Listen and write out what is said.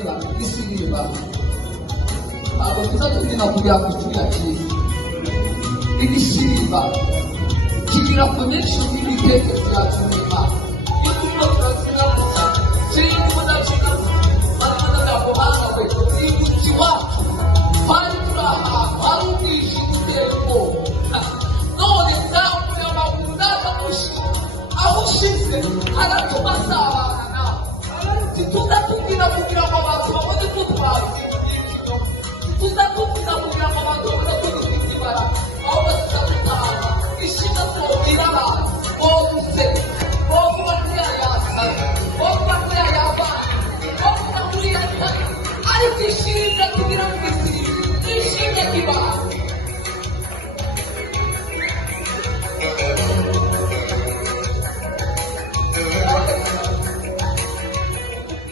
kugira isigirwa abo tuzatubwira kugira kugira cyiza igishimba kigira connection n'ibitekerezo byacu n'Imana iyo turimo turazina gusa kiri kudacika baramana guhanga we ibuki wacu bari turahantu hari ubwijima uteye ubwoba none nzamuye amaguru n'amagushi aho ushize haratuma asabana nawe tuzatubwira kugira ngo abantu babone ko twazi tuzatubwira